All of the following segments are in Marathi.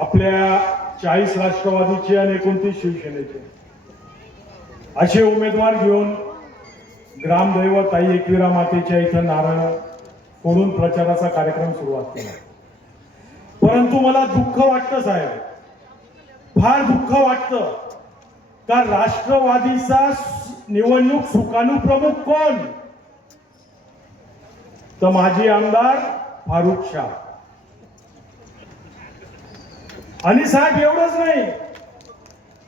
आपल्या 40 राष्ट्रवादीचे आणि 29 शिवसेनेचे असे उमेदवार घेऊन ग्रामदैवत आई एकविरा मातेच्या इथं नारळ फोडून प्रचाराचा कार्यक्रम सुरुवात केला. परंतु मला दुःख वाटतं साहेब, फार दुःख वाटतं का राष्ट्रवादीचा निवडणूक सुकाणू कोण? तर माजी आमदार फारुख शाह. आणि साहेब एवढंच नाही,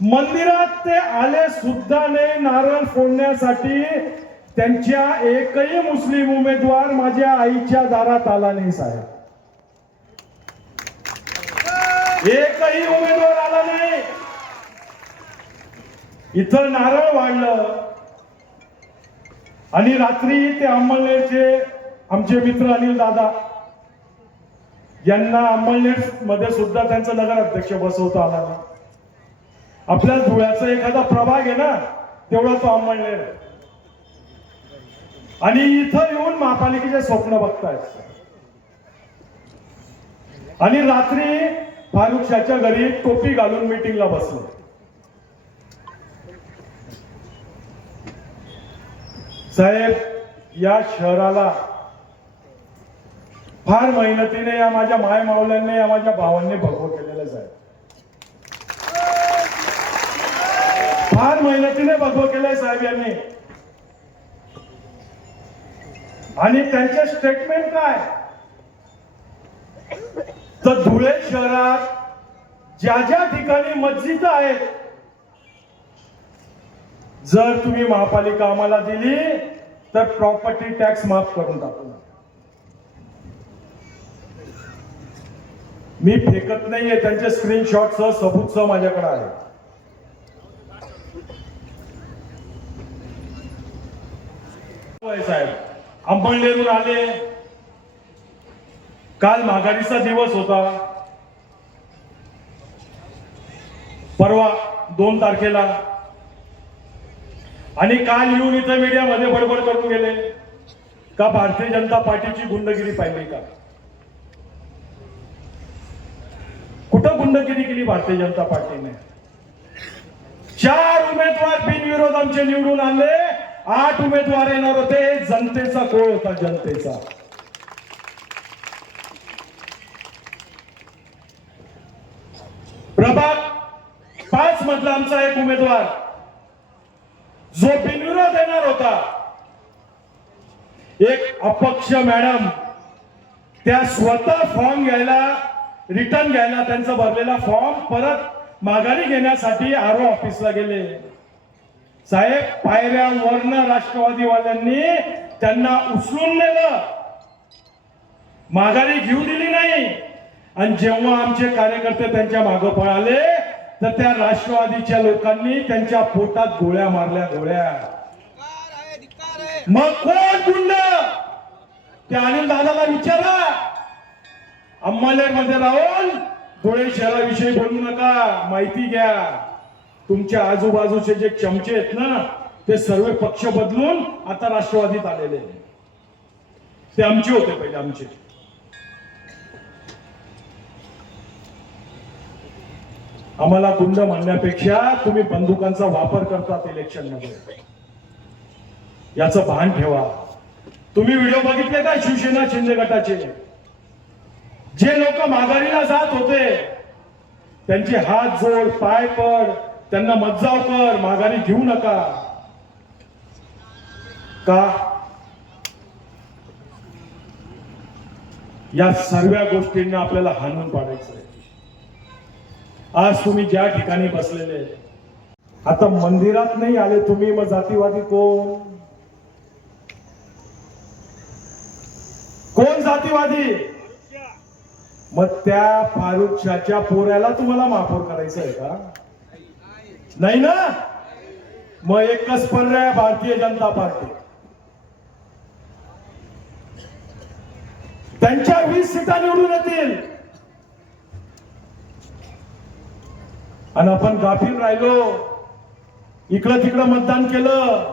मंदिरात ते आले सुद्धा नाही नारळ फोडण्यासाठी. त्यांच्या एकही मुस्लिम उमेदवार माझ्या आईच्या दारात आला नाही साहेब, एकही उमेदवार आला नाही. इथं नारळ वाढलं आणि रात्री ते अंमळनेरचे आमचे मित्र अनिल दादा यांना अंमळनेर मध्ये सुद्धा त्यांचं नगराध्यक्ष बसवता आला नाही. आपल्या धुळ्याचा एखादा प्रभाग आहे ना, तेवढा तो अंमळनेर आहे. आणि इथं येऊन महापालिकेचे स्वप्न बघतायत. आणि रात्री फारुख शाहच्या घरी टोपी घालून मीटिंगला बसले. साहेब, या शहराला फार मेहनतीने या माझ्या माय मावल्यांनी, या माझ्या भावांनी भगवं केलेलं साहेब, फार मेहनतीने भगवं केलंय साहेब यांनी. आणि त्यांचे स्टेटमेंट काय, तर धुळे शहरात ज्या ज्या ठिकाणी मस्जिद आहेत, जर तुम्ही महापालिका आम्हाला दिली तर प्रॉपर्टी टॅक्स माफ करून टाकू. मी फेकत नाहीये, त्यांचे स्क्रीनशॉट सह सबूत सह माझ्याकडे आहे. साहेब अंमळनेरून आले, काल माघारीचा दिवस होता. परवा 2 तारखेला, आणि काल येऊन इथं मीडियामध्ये बडबड करून गेले का भारतीय जनता पार्टीची गुंडगिरी पाहिली का? कुठं गुंडगिरी केली भारतीय जनता पार्टीने? 4 उमेदवार बिनविरोध आमचे निवडून आणले, 8 उमेदवार येणार होते. जनतेचा कोळ होता, जनतेचा. प्रभाग 5 मधला आमचा एक उमेदवार जो बिनविरोध येणार होता, एक अपक्ष मॅडम, त्या स्वतः फॉर्म घ्यायला, रिटर्न घ्यायला त्यांचा भरलेला फॉर्म परत माघारी घेण्यासाठी आरओ ऑफिसला गेले. साहेब, पायऱ्यावरनं राष्ट्रवादीवाल्यांनी त्यांना उचलून नेलं, माघारी घेऊ दिली नाही. आणि जेव्हा आमचे कार्यकर्ते त्यांच्या मागे पळाले तर त्या राष्ट्रवादीच्या लोकांनी त्यांच्या पोटात गोळ्या मारल्या, गोळ्या. मग कोण गुंड? त्या अनिल दादाला विचारा. अंमळनेर मध्ये राहून धुळे शहराविषयी बोलू नका, माहिती घ्या. तुमच्या आजूबाजूचे जे चमचे आहेत ना, ते सर्व पक्ष बदलून आता राष्ट्रवादीत आलेले. ते आमचे होते पहिले, आमचे. आम्हाला गुंड म्हणण्यापेक्षा तुम्ही बंदुकांचा वापर करतात इलेक्शन मध्ये, याचं भान ठेवा. तुम्ही व्हिडिओ बघितले का शिवसेना शिंदे गटाचे? जे लोक माघारीला जात होते त्यांचे हात जोड, पाय पड, त्यांना मज्जाव कर, माघारी घेऊ नका. का? या सर्व गोष्टींना आपल्याला हाणून पाडायचं आहे. आज तुम्ही ज्या ठिकाणी बसलेले, आता मंदिरात नाही आले तुम्ही, मग जातीवादी कोण? कोण जातीवादी? मग त्या फारुख शाहच्या पोऱ्याला तुम्हाला महापौर करायचं आहे का? नाही ना. मग एकच पर्याय, भारतीय जनता पार्टी. त्यांच्या 20 सीटा निवडून येतील. आणि आपण गाफील राहिलो, इकडं तिकडं मतदान केलं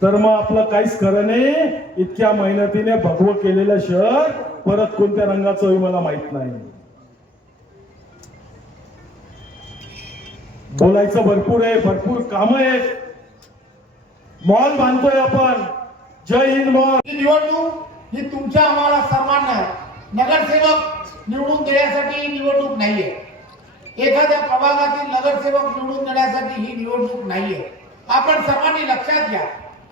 तर मग आपलं काहीच खरं नाही. इतक्या मेहनतीने भगवं केलेलं शहर परत कोणत्या रंगाचं मला माहित नाही. बोलायचं भरपूर आहे, भरपूर काम आहेत. मॉल बांधतोय आपण, जय हिंद मॉल. ही निवडणूक ही तुमच्या आम्हाला सर्वांना नगरसेवक निवडून देण्यासाठी ही निवडणूक नाहीये. एखाद्या प्रभागातील नगरसेवक निवडून देण्यासाठी ही निवडणूक नाहीये. आपण सर्वांनी लक्षात घ्या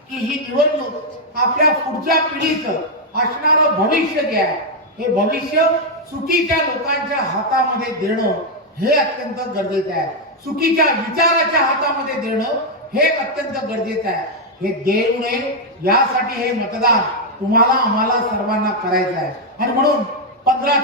की ही निवडणूक आपल्या पुढच्या पिढीचं असणारं भविष्य जे आहे, हे भविष्य चुकीच्या लोकांच्या हातामध्ये देणं हे अत्यंत गरजेचं आहे. चुकीच्या विचाराच्या हातामध्ये देणं हे अत्यंत गरजेचं आहे. हे देऊ नये यासाठी हे मतदान तुम्हाला आम्हाला सर्वांना करायचं आहे. आणि म्हणून 15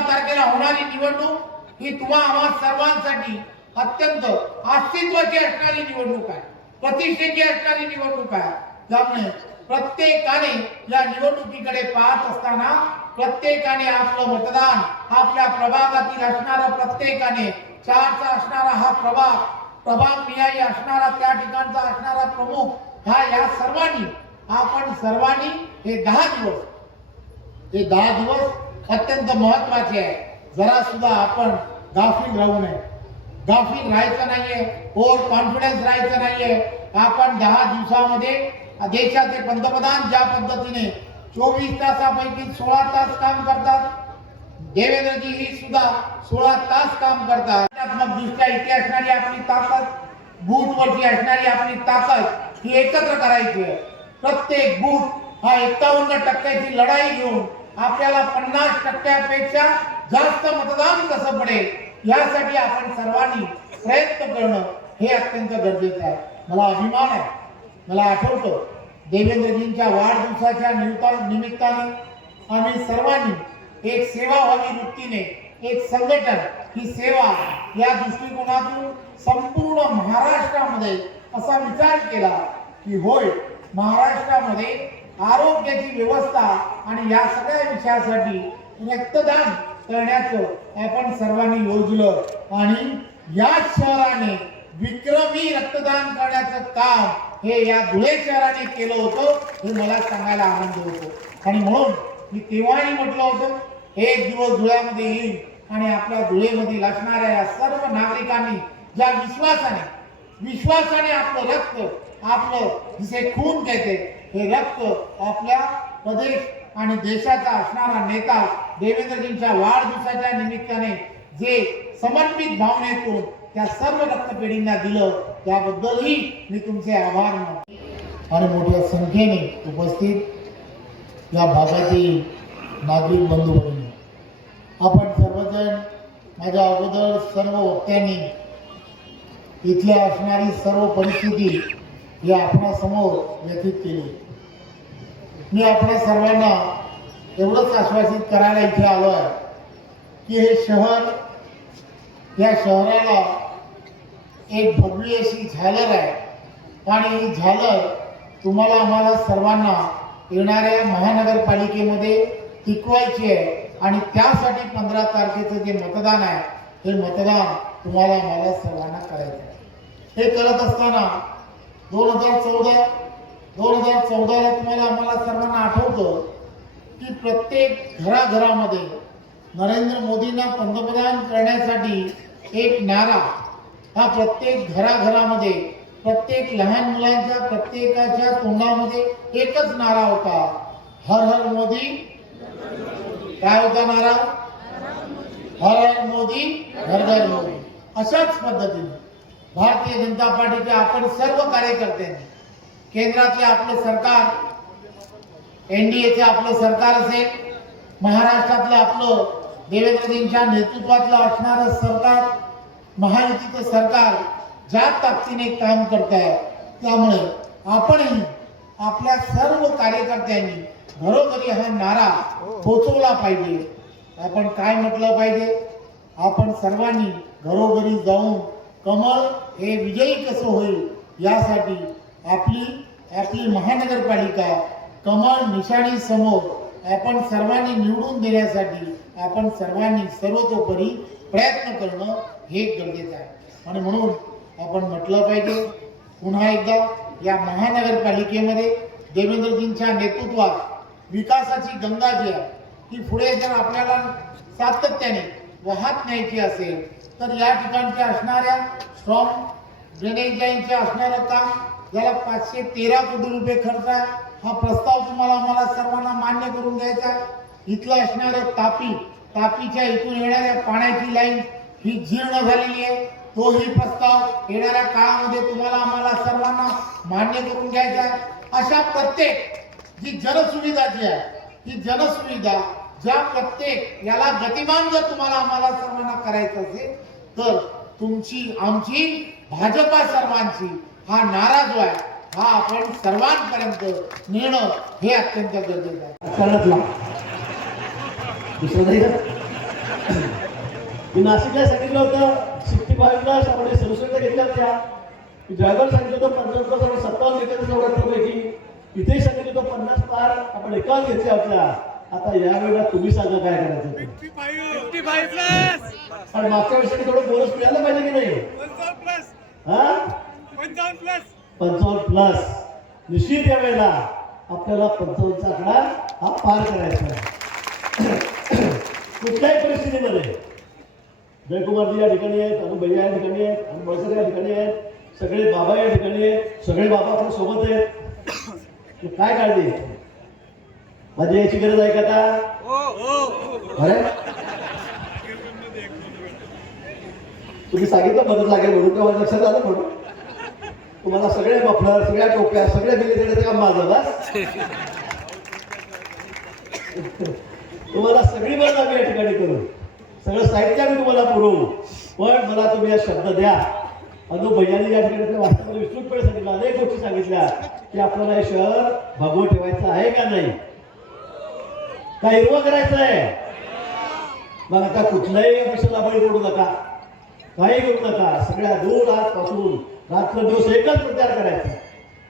तारखेला होणारी निवडणूक ही तुम्हा आम्हा सर्वांसाठी अत्यंत अस्तित्वाची असणारी निवडणूक आहे, प्रतिष्ठेची असणारी निवडणूक आहे. त्यामुळे प्रत्येकाने या निवडणुकीकडे पाहत असताना प्रत्येकाने आपलं मतदान आपल्या प्रभागातील असणारा, प्रत्येकाने 4चा असणारा हा प्रभाग निहाय असणारा, त्या ठिकाणचा असणारा प्रमुख या सर्वांनी हे 10 दिवस अत्यंत महत्वाचे आहे. जरा सुद्धा आपण गाफील राहू नये, गाफील राहायचं नाहीये, ओव्हर कॉन्फिडन्स राहायचं नाहीये. आपण 10 दिवसामध्ये देशाचे पंतप्रधान ज्या पद्धतीने 24 तासापैकी 16 तास काम करतात, देवेंद्रजी ही सुद्धा 16 तास काम करतात. दृष्ट्या इथे असणारी आपली ताकद, बूथवरची असणारी आपली ताकद ही एकत्र करायची आहे. प्रत्येक बूथ हा 51% लढाई घेऊन आपल्याला 50%पेक्षा जास्त मतदान कसं पडेल यासाठी आपण सर्वांनी प्रयत्न करणं हे अत्यंत गरजेचं आहे. मला अभिमान आहे, मला आठवतं देवेंद्रजींच्या वाढदिवसाच्या निमित्ताने आम्ही सर्वांनी एक सेवाभावी वृत्तीने, एक संघटन, ही सेवा या दृष्टिकोनातून संपूर्ण महाराष्ट्रामध्ये असा विचार केला की होय, महाराष्ट्रामध्ये आरोग्याची व्यवस्था आणि या सगळ्या विषयासाठी रक्तदान करण्याचं आपण सर्वांनी योजलं. आणि या शहराने विक्रमी रक्तदान करण्याचं काम हे या धुळे शहराने केलं होतं, हे मला सांगायला आनंद होतो. आणि म्हणून मी तेव्हाही म्हटलं होतं, एक दिवस धुळ्यामध्ये येईल आणि आपल्या धुळेमध्ये असणाऱ्या या सर्व नागरिकांनी ज्या विश्वासाने आपलं रक्त, आपलं जिसे खून कहते, हे रक्त आपल्या प्रदेश आणि देशाचा असणारा नेता देवेंद्रजींच्या वाढदिवसाच्या निमित्ताने जे समर्पित भावनेतून त्या सर्व रक्तपेढींना दिलं, त्याबद्दलही मी तुमचे आभार मानतो. आणि मोठ्या संख्येने उपस्थित या भागातील नागरिक बंधू भगिनी, आपण सर्वजण माझ्या अगोदर सर्व वक्त्यांनी इथल्या असणारी सर्व परिस्थिती ही आपणासमोर व्यथित केली. मी आपल्या सर्वांना एवढंच आश्वासित करायला इथे आलो आहे की हे शहर, या शहराला एक भव्य अशी झालर आहे आणि ही झालर तुम्हाला आम्हाला सर्वांना येणाऱ्या महानगरपालिकेमध्ये टिकवायची आहे. आणि त्यासाठी 15 तारखेचं जे मतदान आहे, हे मतदान तुम्हाला आम्हाला सर्वांना करायचं आहे. हे करत असताना 2014ला तुम्हाला आम्हाला सर्वांना आठवतं की प्रत्येक घराघरामध्ये नरेंद्र मोदींना पंतप्रधान करण्यासाठी एक नारा, हा प्रत्येक घराघरामध्ये, प्रत्येक लहान मुलांच्या प्रत्येकाच्या तोंडामध्ये एकच नारा होता, हर हर मोदी. काय होता नारा? हर हर मोदी, घर घर मोदी. अशाच पद्धतीने भारतीय जनता पार्टीचे आपण सर्व कार्यकर्त्यांनी, केंद्रातले आपलं सरकार, NDAचे आपलं सरकार असेल, महाराष्ट्रातलं आपलं देवेंद्रजींच्या नेतृत्वातलं असणारं सरकार, महायुतीचं सरकार ज्या ताकदीने काम करत आहे, त्यामुळे आपणही आपल्या सर्व कार्यकर्त्यांनी घरोघरी हा नारा पोचवला पाहिजे. आपण काय म्हटलं पाहिजे? आपण सर्वांनी घरोघरी जाऊन कमळ हे विजयी कसं होईल यासाठी आपली महानगरपालिका कमळ निशाणी समोर आपण सर्वांनी निवडून देण्यासाठी आपण सर्वांनी सर्वतोपरी प्रयत्न करणं हे गरजेचं आहे. आणि म्हणून आपण म्हटलं पाहिजे पुन्हा एकदा, या महानगरपालिकेमध्ये देवेंद्रजींच्या नेतृत्वात विकासाची गंगा जी आहे ती पुढे जर आपल्याला सातत्याने वाहत न्यायची असेल तर या ठिकाणच्या असणाऱ्या स्ट्रॉंग ड्रेनेज लाईनचे असणारं काम ज्याला 513 कोटी रुपये खर्च आहे, हा प्रस्ताव तुम्हाला आम्हाला सर्वांना मान्य करून घ्यायचा. इथलं असणारं तापीच्या इथून येणाऱ्या पाण्याची लाईन ही जीर्ण झालेली आहे, तोही प्रस्ताव येणाऱ्या काळामध्ये तुम्हाला आम्हाला सर्वांना मान्य करून घ्यायचा आहे. अशा प्रत्येक जी जनसुविधा जी आहे ही जनसुविधा ज्या प्रत्येक याला गतिमान जर तुम्हाला आम्हाला सर्वांना करायचं असेल तर तुमची आमची भाजपा सर्वांची हा नारा जो आहे हा आपण सर्वांपर्यंत नेणं हे अत्यंत गरजेचं आहे. करण्यातला दुसरं नाही मी नाशिकला सांगितलं होतं 65ला आपण संस्कृत घेतल्या होत्या. मी ड्रायव्हर सांगितलं होतं 55 57 घेतल्या नवरात्रपैकी. इथे सांगितलं होतं 50 पार आपण एकाच घेतल्या होत्या. आता यावेळेला तुम्ही सांगा काय करायचं ते. 55 प्लस आणि मागच्या वर्षी थोडं बोनस मिळालं पाहिजे की नाही? 55 प्लस हा 55 प्लस 55 प्लस निश्चित यावेळेला आपल्याला 55चा आकडा हा पार करायचा आहे. कुठल्याही परिस्थितीमध्ये जयकुमारजी या ठिकाणी आहेत, अनु भैया या ठिकाणी आहेत, अनु बळकर या ठिकाणी आहेत, सगळे बाबा या ठिकाणी आहेत, सगळे बाबा आपल्या सोबत आहेत. काय काळजी माझी याची गरज आहे का आता? अरे तुम्ही सांगितलं मदत लागेल म्हणून का माझ्या लक्षात आलं म्हणून तुम्हाला सगळे मफलर सगळ्या टोप्या सगळे बिले देण्याचं काम माझं बस. तुम्हाला सगळी मदत आम्ही या ठिकाणी करू, सगळं साहित्य आम्ही तुम्हाला पुरवू. पण मला तुम्ही या शब्द द्या. अनु भैयानी या ठिकाणी वास्तवामध्ये विस्तृतपणे सांगितलं, अनेक गोष्टी सांगितल्या की आपल्याला हे शहर भगवं ठेवायचं आहे का नाही, का हिरवं करायचं आहे. मग आता कुठल्याही विषयाला बळी पडू नका, काही करू नका. सगळ्या दूर आजपासून रात्रदिवस एकच प्रचार करायचा.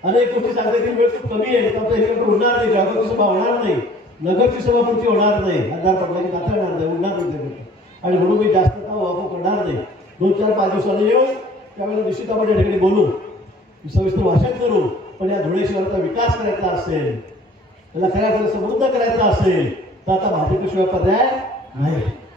अनेक गोष्टी सांगता की वेळ खूप कमी आहे, त्यामुळे हे होणार नाही, जागृती सभा होणार नाही, नगरची सभा पुढची होणार नाही, अंधार पडला की जाता येणार नाही, उडणार नाही. आणि म्हणून मी जास्त वापर करणार नाही. 2-4-5 दिवसांनी येऊ, त्यावेळेला निश्चित आपण या ठिकाणी बोलू, सविस्तर भाषण करू. पण या धुळे शहराचा विकास करायचा असेल, त्याला खऱ्या अर्थाने समृद्ध करायचा असेल तर आता भाजपशिवाय पर्याय नाही.